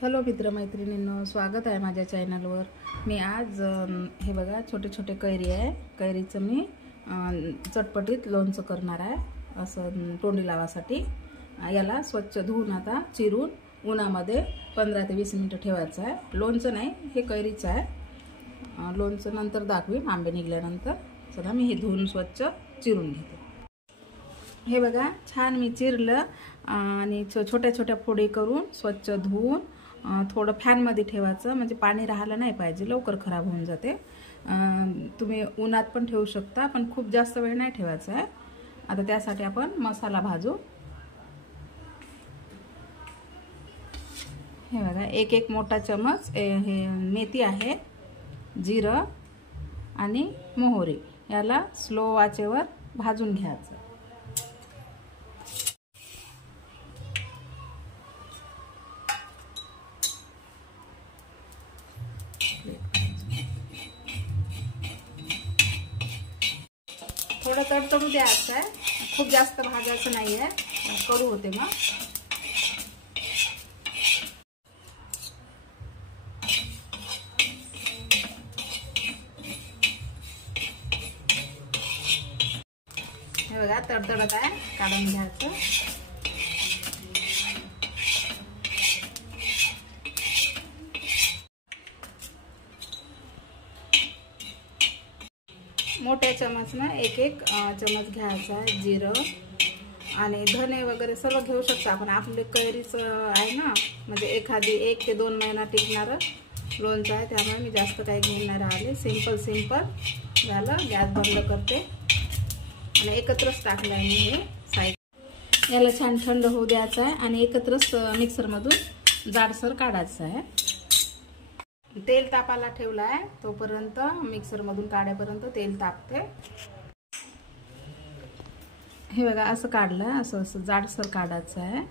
Hello मित्रमैत्रिणींनो, स्वागत आहे माझ्या चॅनलवर। मी आज हे बघा छोटे छोटे कैरी आहे, कैरीचं मी चटपटीत लोणचं करणार आहे। असं तोंडी लावासाठी याला स्वच्छ धुवून आता चिरून उन्हामध्ये 15 ते 20 मिनिटं ठेवायचं आहे। लोणचं नाही, हे कैरीचं आहे। लोणचं नंतर दाखवीन आंबे निघल्यानंतर। चला मी हे धुवून स्वच्छ चिरून घेते। हे बघा छान मी चिरलं आणि छोट्या छोट्या फोडी करून स्वच्छ धुवून थोडं फॅन मध्ये ठेवायचं, म्हणजे पाणी राहायला नाही पाहिजे, लवकर खराब होऊन जाते। तुम्ही उन्हात पण ठेवू शकता, पण खूप जास्त वेळ नाही ठेवायचा आहे। आता त्यासाठी आपण मसाला भाजू। हे बघा एक मोठा चमच हे मेथी आहे, जिरं आणि मोहरी याला स्लो आचेवर भाजून घ्यायचं। थोडं तडतडू द्यायचं आहे, खूप जास्त भाजायचं नाही आहे, कडू होते मग। हे बघा तडतडत आहे, काढून घ्यायचं। मोठ्या चमचनं एक चमच घ्यायचा आहे जिरं आणि धने वगैरे सर्व घेऊ शकता आपण। आपले कैरीचं आहे ना, म्हणजे एखादी 1 ते 2 महिना टिकणारं लोणचं आहे, त्यामुळे मी जास्त काही घेऊन नाही राहिले। सिंपल झालं। गॅस बंद करते आणि एकत्रच टाकलं आहे मी हे साईड। याला छान थंड होऊ द्यायचं आहे आणि एकत्रच मिक्सरमधून जाडसर काढायचं आहे। तेल तापायला ठेवलं आहे, तोपर्यंत मिक्सरमधून काढेपर्यंत तेल तापते। हे बघा असं काढलं, असं जाडसर काढायचं आहे,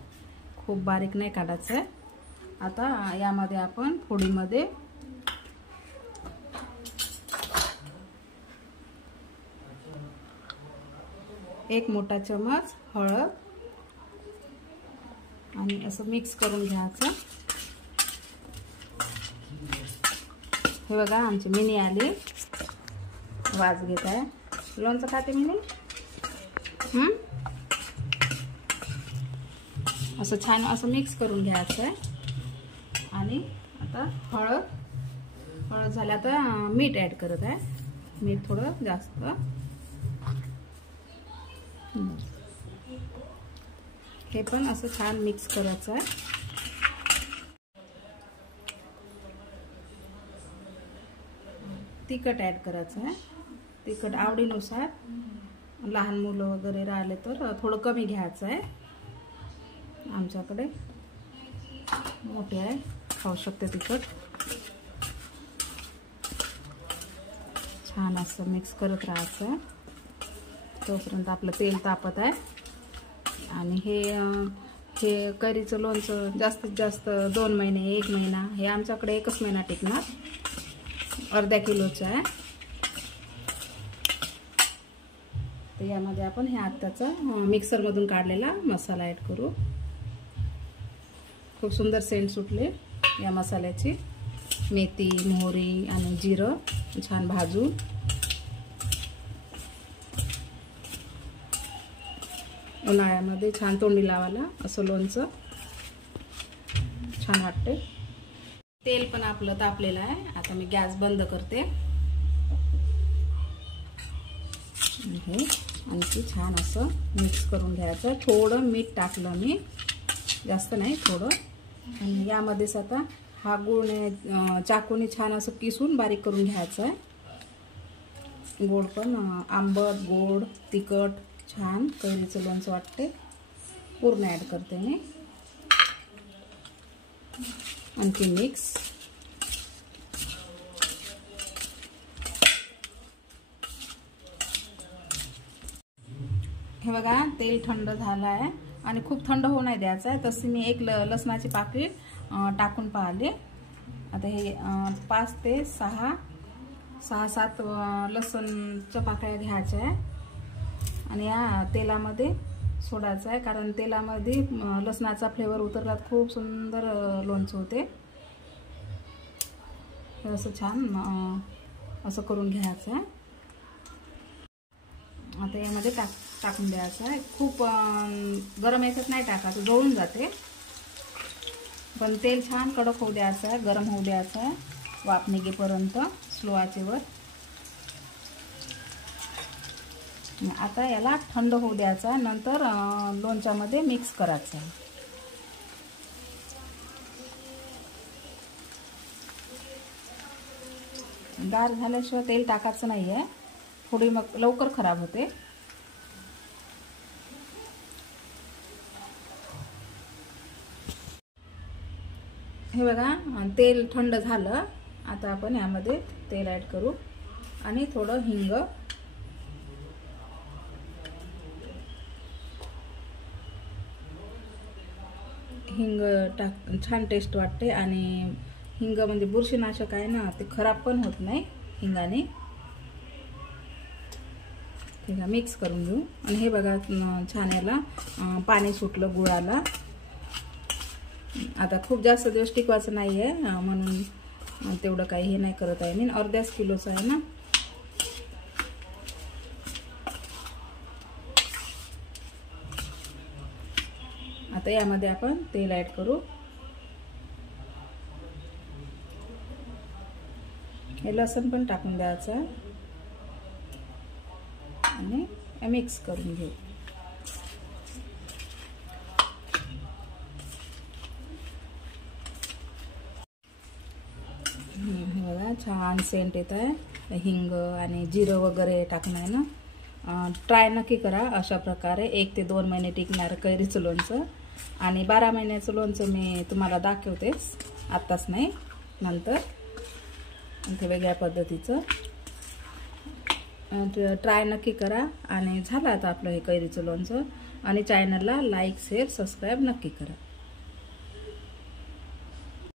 खूप बारीक नाही काढायचं आहे। आता यामध्ये आपण फोडीमध्ये एक मोठा चमच हळद आणि असं मिक्स करून घ्यायचं। हे बघा आमची मिनी आली, वाज घेत आहे। लोणचं खाते मिनी। असं छान असं मिक्स करून घ्यायचं आहे। आणि आता हळद झालं, आता मीठ ऍड करत आहे, मीठ थोडं जास्त। हे पण असं छान मिक्स करायचं आहे। तिखट ऍड करायचं आहे, तिखट आवडीनुसार। लहान मुलं वगैरे राहिले तर थोडं कमी घ्यायचं आहे। आमच्याकडे मोठे आहे, खाऊ शकते तिखट। छान असं मिक्स करत राहायचं आहे तोपर्यंत आपलं तेल तापत आहे। आणि हे कैरीचं लोणचं जास्तीत जास्त 2 महिने 1 महिना, हे आमच्याकडे 1च महिना टिकणार। अर्धा किलोचं आहे। तर यामध्ये आपण हे आत्ताचा मिक्सरमधून काढलेला मसाला ऍड करू। खूप सुंदर सेंट सुटले या मसाल्याची। मेथी, मोहरी आणि जिरं छान भाजून उन्हाळ्यामध्ये छान तोंडी लावायला असं लोणचं छान वाटते। तेल पण आपलं तापलेलं आहे, आता मी गॅस बंद करते। हे आणखी छान असं मिक्स करून घ्यायचं। थोडं मीठ टाकलं मी, जास्त नाही, थोडं। आणि यामध्येच आता हा गूळ चाकूने छान असं किसून बारीक करून घ्यायचं आहे। गोड पण आंबट, गोड, तिखट छान कैरीचं लोणचं वाटते। पूर्ण ऍड करते मी, आणखी मिक्स। हे बघा तेल थंड झालं आहे आणि खूप थंड होऊ नाही द्यायचं आहे। तशी मी एक लसणाची पाकळी टाकून पाहिले। आता हे 5 ते 6-7 लसणच्या पाकळ्या घ्यायच्या आहे आणि या तेलामध्ये सोडायचं आहे, कारण तेलामध्ये लसणाचा फ्लेवर उतरल्यात खूप सुंदर लोणचं होते. असं छान असं करून घ्यायचं आहे. आता यामध्ये टाकून द्यायचं आहे. खूप गरम याच्यात नाही टाकायचं, जळून जाते. पण तेल छान कडक होऊ द्यायचं आहे, गरम होऊ द्यायचं आहे, वाफ निघेपर्यंत स्लो आचेवर. आता याला थंड होऊ द्यायचं आहे, नंतर लोणच्यामध्ये मिक्स करायचं आहे. गार झाल्याशिवाय तेल टाकायचं नाही आहे, थोडी मग लवकर खराब होते. हे बघा तेल थंड झालं. आता आपण यामध्ये तेल ॲड करू आणि थोडं हिंग. हिंग टाक, छान टेस्ट वाटते. आणि हिंग म्हणजे बुरशीनाशक आहे ना, ते खराब पण होत नाही हिंगाने. ठीक आहे, मिक्स करून घेऊ. आणि हे बघा छान याला पाणी सुटलं गुळाला. आता खूप जास्त दिवस टिकवायचं नाही आहे, म्हणून तेवढं काही हे नाही करत आहे मी. अर्ध्याच किलोचं आहे ना. आता यामध्ये आपण तेल ॲड करू. हे लसूण पण टाकून द्यायचं आणि मिक्स करून घेऊ. बघा छान सेंट येत आहे. हिंग आणि जिरं वगैरे टाकणं आहे ना. ट्राय नक्की करा अशा प्रकारे. 1 ते 2 महिने टिकणारं कैरीचं लोणचं. आणि 12 महिन्याचं लोणचं मी तुम्हाला दाखवतेच, आत्ताच नाही, नंतर. ते वेगळ्या पद्धतीचं ट्राय नक्की करा. आणि झालं आता आपलं हे कैरीचं लोणचं. आणि चॅनलला लाईक शेअर सबस्क्राईब नक्की करा.